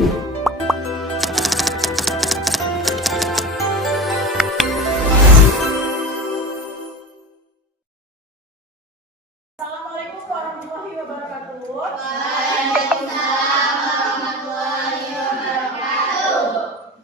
Assalamualaikum warahmatullahi wabarakatuh. Waalaikumsalam warahmatullahi wabarakatuh.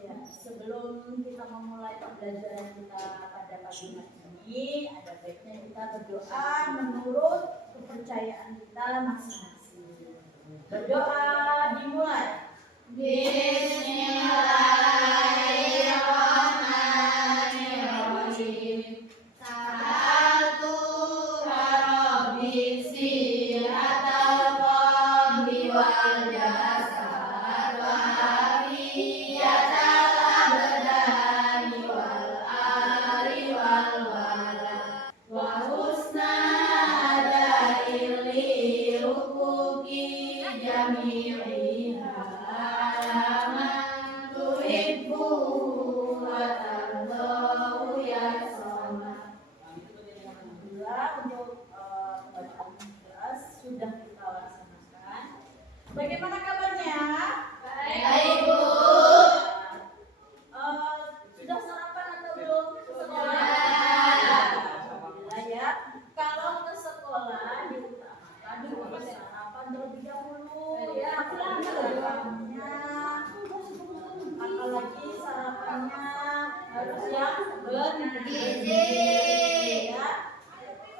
Ya, sebelum kita memulai pembelajaran kita pada pagi hari ini, ada baiknya kita berdoa menurut kepercayaan kita masing-masing. Berdoa dimulai. Bismillahirrahmanirrahim. Sa'altu rabbi sihatal qalbi wal jasad wa afiyatal abdani wal ari wal walad wa husna adail li huquqi jami'iha alaman tuhibbu wa tardahu ya somad. Alhamdulillah untuk bacaan kelas sudah kita laksanakan. Bagaimana kabarnya? Baik, Bu. Sudah sarapan atau belum ke sekolah? Alhamdulillah ya. Kalau ke sekolah diutamakan sarapan terlebih dahulu ya. Sarapannya, apalagi sarapannya harus yang bergizi ya.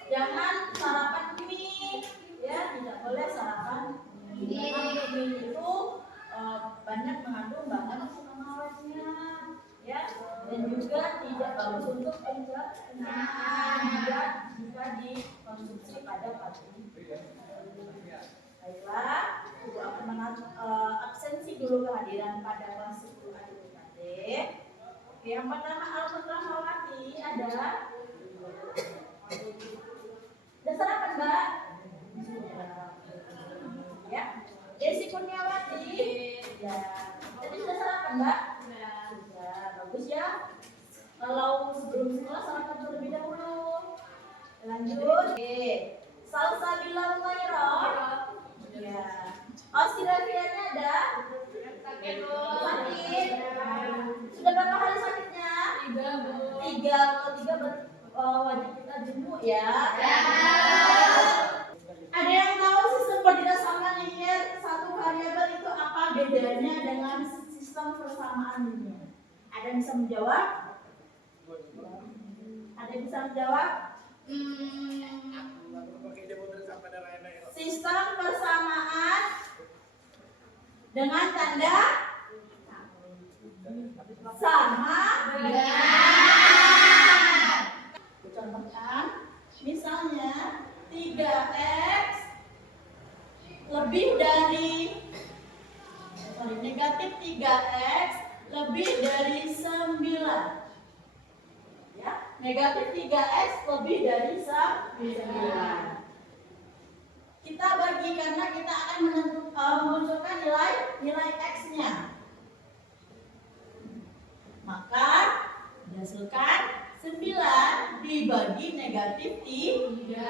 Jangan sarapan mie ya, tidak boleh sarapan mie. Karena mie itu banyak mengandung bahan pengawetnya ya, dan juga tidak bagus untuk pencernaan jika dikonsumsi pada pagi. Baiklah, Ibu akan absensi dulu kehadiran pada kelas 10 adik-adik. Oke, yang pertama Al-Fatihawati adalah sudah sarapan, Mbak? Ya. Desi Kurniawati. Ya. Tadi sudah sarapan, Mbak? Sudah. Bagus ya. Kalau sebelum sekolah sarapan terlebih dahulu. Lanjut. Oke. Salsabila Mulairah. Ya. Osteoartritisnya ada? Sakit. Sudah berapa hari sakitnya? 3, Bu. 3. Kalau 3 wajib kita jenguk ya. Ada yang tahu sistem berdasarkan linear satu variabel itu apa bedanya dengan sistem persamaan linear? Ada yang bisa menjawab? Ada yang bisa menjawab? Sistem persamaan dengan tanda sama contohkan, misalnya 3x lebih dari negatif 3x lebih dari 9 ya, negatif 3x lebih dari 9. Kita bagi karena kita akan memunculkan nilai x-nya. Maka dihasilkan 9 dibagi negatif 3.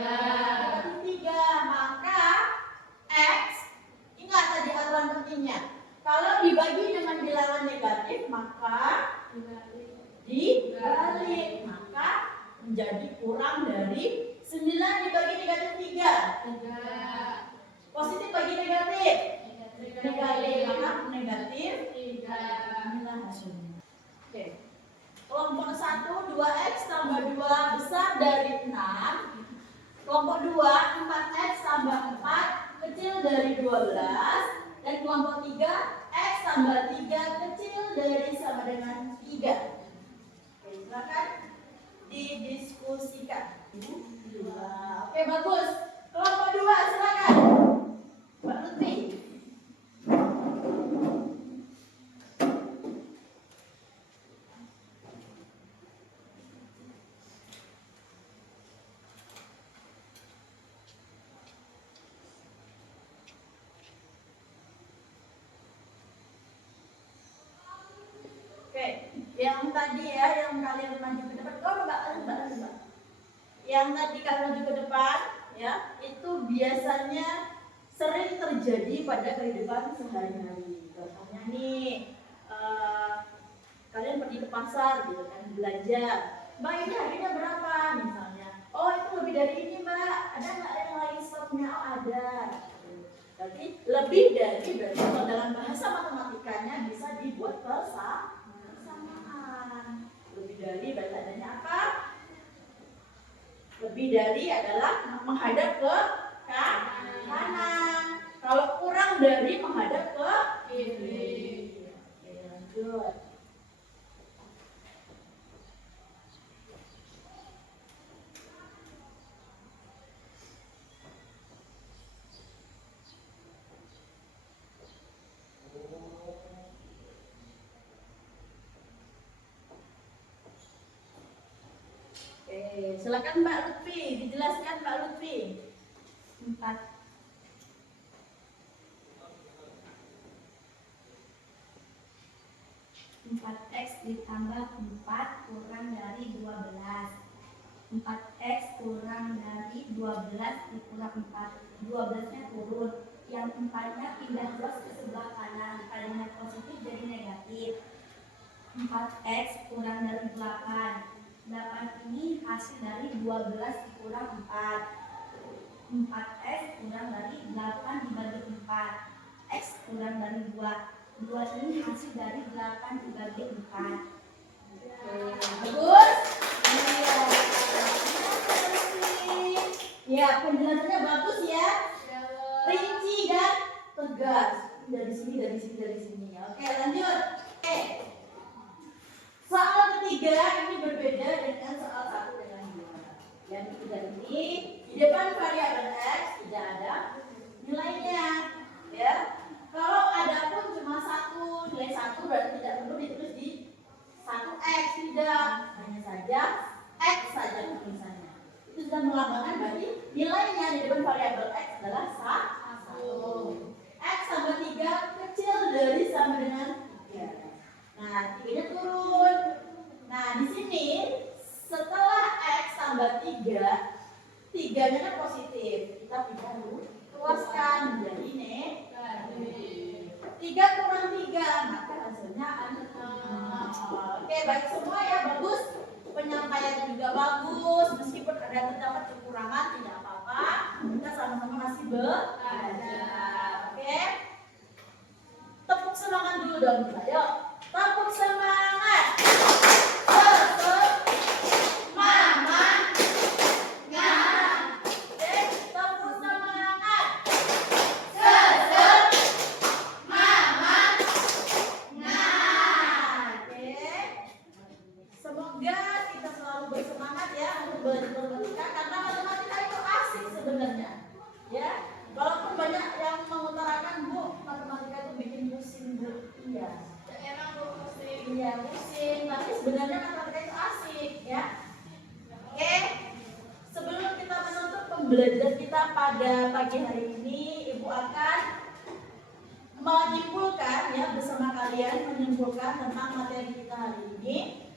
Maka x, ingat tadi aturan pentingnya. Kalau dibagi dengan bilangan negatif maka dibalik, maka menjadi kurang dari 9 dibagi negatif 3. Positif bagi negatif. Maka negatif 3. Inilah hasilnya. Oke. Kelompok 1 2x tambah 2 besar dari 6. Kelompok 2 4x tambah 4 kecil dari 12. Dan kelompok 3 x tambah 3 kecil dari sama dengan 3. Oke, silakan didiskusikan. Oke, bagus. Kelompok 2 silakan. Mbak Lutfi. Yang tadi ya, yang kalian maju ke depan, Mbak. Yang tadi kalian maju ke depan, ya, itu biasanya sering terjadi pada kehidupan sehari-hari. Contohnya nih, kalian pergi ke pasar gitu kan, belanja. Mbak, ini harganya berapa misalnya? Oh, itu lebih dari ini, Mbak. Ada nggak yang lain stoknya? Oh, ada. Berarti lebih dari, berarti kalau dalam bahasa matematikanya bisa dibuat persamaan. Lebih dari berarti adanya apa? Lebih dari adalah menghadap ke kanan. Kalau kurang dari menghadap ke kiri. Oke, lanjut. Silakan Mbak Lutfi, dijelaskan Mbak Lutfi. 4x ditambah 4 kurang dari 12. 4x kurang dari 12 dikurang 4. 12-nya turun. Yang 4-nya pindah terus ke sebelah kanan. Tadinya positif jadi negatif. 4x kurang dari 8. 8 ini hasil dari 12 dikurang 4. 4x kurang dari 8 dibagi 4. X kurang dari 2. 2 ini hasil dari 8 dibagi 4. Bagus? Ya, penjelasannya bagus ya. Rinci dan tegas. Dari sini. Oke, lanjut. Oke. Soal ketiga ini berbeda dengan soal 1 dengan 2. Yang ketiga ini di depan variabel x tidak ada nilainya, ya. Kalau ada pun cuma nilai 1 berarti tidak perlu ditulis di 1x, tidak, hanya saja x saja tulisannya. Itu sudah melambangkan berarti nilainya di depan variabel x adalah 1. X tambah 3 kecil dari sama dengan 3. Nah, 3-nya turun. Nah, di sini setelah x tambah 3, 3-nya kan positif. Kita pindah dulu, luaskan menjadi negatif. 3 kurang 3, maka hasilnya adalah. Oke, baik semua ya, bagus. Penyampaiannya juga bagus. Meskipun ada terdapat kekurangan, tidak apa-apa. Kita sama-sama masih belajar. Oke. Tepuk semangat dulu dong kita, yuk. Tepuk semangat. Iya, pusing, tapi sebenarnya matematika itu asik ya. Oke, sebelum kita menutup pembelajaran kita pada pagi hari ini, Ibu akan menyimpulkan ya bersama kalian, menyimpulkan tentang materi kita hari ini.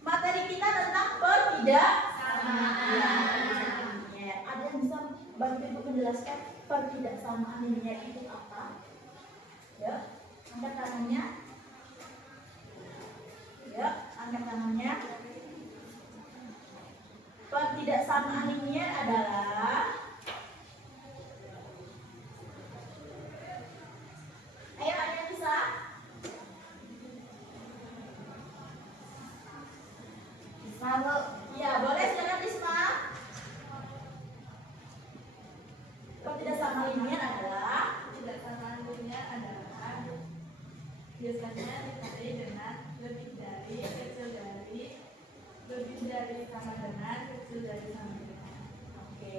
Materi kita tentang pertidaksamaan. Ya, ada yang bisa bantu Ibu menjelaskan pertidaksamaan ini itu apa? Ya, angkat tangannya. Ya, angkat tangannya. Pertidaksamaan ini adalah, ayo ada yang bisa? Bisa Bu? Ya, boleh silakan Risma. Pertidaksamaan ini adalah biasanya dikali dengan lebih dari, kecil dari, lebih dari sama dengan, kecil dari sama dengan. Oke,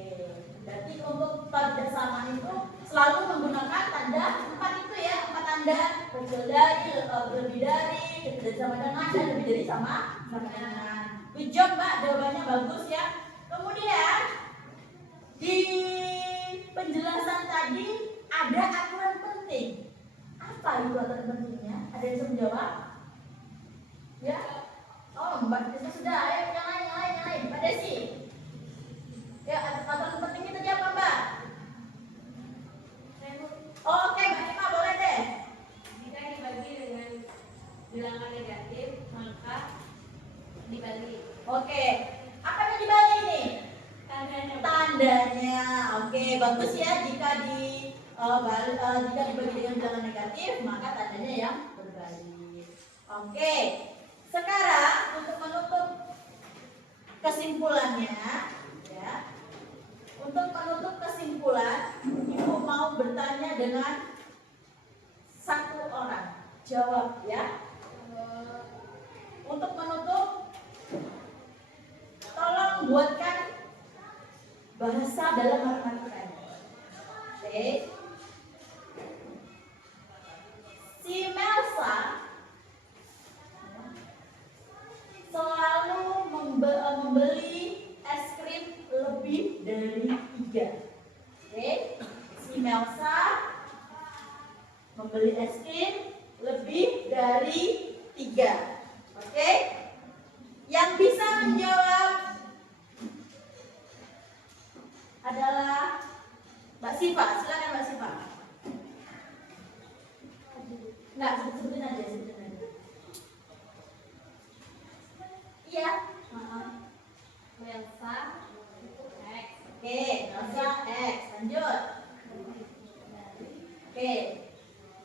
berarti untuk pertidaksamaan itu selalu menggunakan tanda 4 itu ya, 4 tanda: kecil dari, lebih dari, kecil dari sama dengan, dan lebih dari sama dengan. Good job Mbak, jawabannya bagus ya. Kemudian di penjelasan tadi ada aturan penting. Apa itu aturan pentingnya? Ada yang bisa menjawab? Ya? Oh, Mbak Desi sudah. Ayo yang lain. Mbak Desi. Ya, aturan pentingnya tadi apa Mbak? jika dibagi dengan bilangan negatif, maka tandanya yang berbalik. Oke. Sekarang untuk menutup kesimpulannya, ya. Untuk menutup kesimpulan, Ibu mau bertanya dengan satu orang. Jawab ya. Untuk menutup, tolong buatkan bahasa dalam matematikanya. Oke. Si Melsa selalu membeli es krim lebih dari 3. Oke. Si Melsa membeli es krim lebih dari 3. Oke. Yang bisa menjawab adalah Mbak Siva. Silakan Mbak Siva. Enggak, sebutin aja. Iya. Melsa X. Oke, Melsa X. Lanjut. Oke.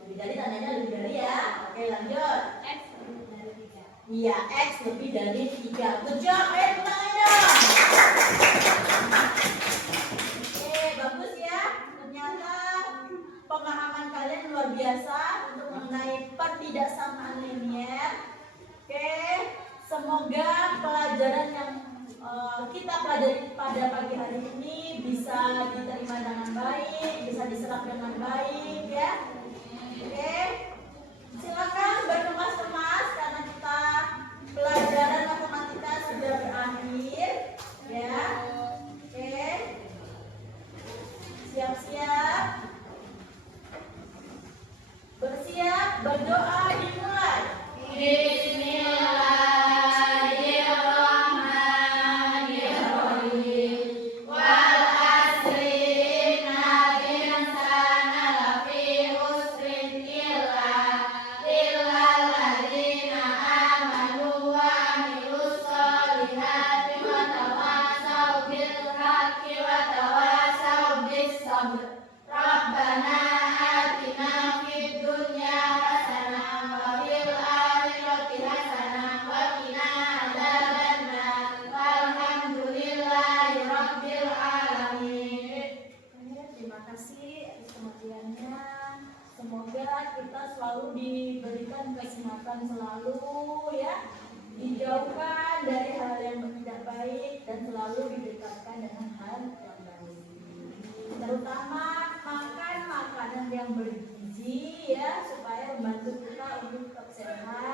Lebih dari tandanya lebih dari ya. Oke, lanjut. X lebih dari 3. Iya, X lebih dari 3. Good job. Ayo tepuk tangan dong. Oke, bagus ya. Ternyata pemahaman kalian luar biasa untuk mengenai pertidaksamaan linier. Oke, semoga pelajaran yang kita pelajari pada pagi hari ini bisa diterima dengan baik, bisa diserap dengan baik ya. Oke, silakan berkemas-kemas karena kita pelajaran matematika sudah berakhir ya. Oke, siap-siap, bersiap, berdoa dimulai. Semoga kita selalu diberikan kesehatan selalu ya, dijauhkan dari hal yang tidak baik dan selalu didekatkan dengan hal yang baik. Terutama makan makanan yang bergizi ya, supaya membantu kita untuk tetap sehat.